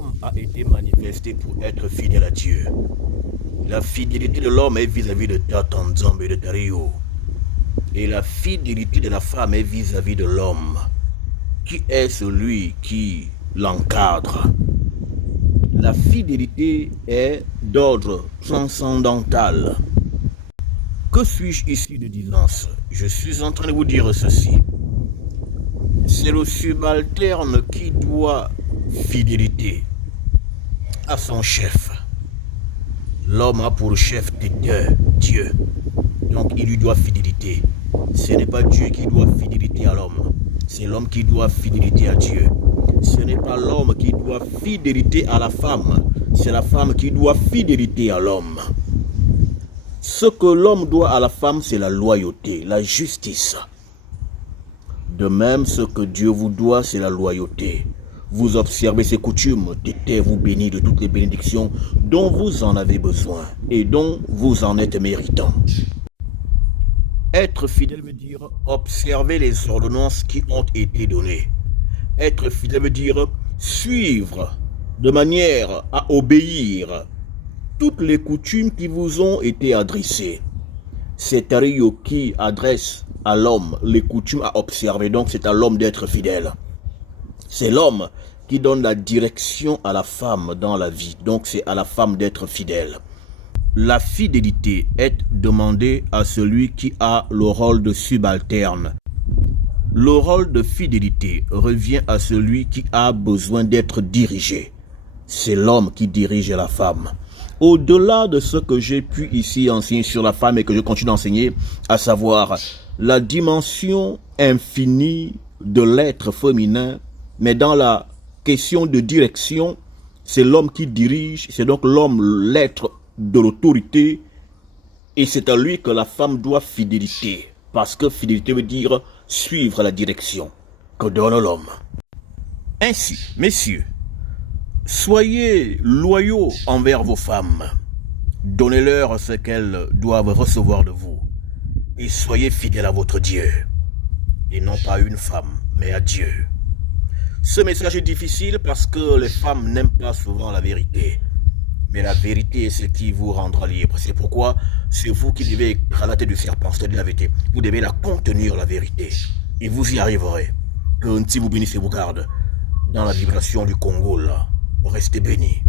l'homme a été manifesté pour être fidèle à Dieu. La fidélité de l'homme est vis-à-vis de Tatanzambe et de Tario. Et la fidélité de la femme est vis-à-vis de l'homme, qui est celui qui l'encadre. La fidélité est d'ordre transcendantal. Que suis-je ici de disance? Je suis en train de vous dire ceci. C'est le subalterne qui doit fidélité à son chef. L'homme a pour chef Dieu. Donc il lui doit fidélité. Ce n'est pas Dieu qui doit fidélité à l'homme. C'est l'homme qui doit fidélité à Dieu. Ce n'est pas l'homme qui doit fidélité à la femme. C'est la femme qui doit fidélité à l'homme. Ce que l'homme doit à la femme, c'est la loyauté, la justice. De même, ce que Dieu vous doit, c'est la loyauté. Vous observez ses coutumes, Tété vous bénit de toutes les bénédictions dont vous en avez besoin et dont vous en êtes méritant. Être fidèle veut dire observer les ordonnances qui ont été données. Être fidèle veut dire suivre de manière à obéir toutes les coutumes qui vous ont été adressées. C'est Tario qui adresse à l'homme les coutumes à observer, donc c'est à l'homme d'être fidèle. C'est l'homme qui donne la direction à la femme dans la vie, donc c'est à la femme d'être fidèle. La fidélité est demandée à celui qui a le rôle de subalterne. Le rôle de fidélité revient à celui qui a besoin d'être dirigé. C'est l'homme qui dirige la femme. Au-delà de ce que j'ai pu ici enseigner sur la femme et que je continue d'enseigner, à savoir la dimension infinie de l'être féminin, mais dans la question de direction, c'est l'homme qui dirige, c'est donc l'homme l'être de l'autorité, et c'est à lui que la femme doit fidélité, parce que fidélité veut dire suivre la direction que donne l'homme. Ainsi, messieurs, soyez loyaux envers vos femmes, donnez-leur ce qu'elles doivent recevoir de vous, et soyez fidèles à votre Dieu, et non pas à une femme, mais à Dieu. Ce message est difficile parce que les femmes n'aiment pas souvent la vérité. Mais la vérité est ce qui vous rendra libre. C'est pourquoi c'est vous qui devez écrire la tête du serpent, c'est-à-dire la vérité. Vous devez la contenir, la vérité. Et vous y arriverez. Que si vous bénissez vous garde dans la vibration du Congo, là, restez bénis.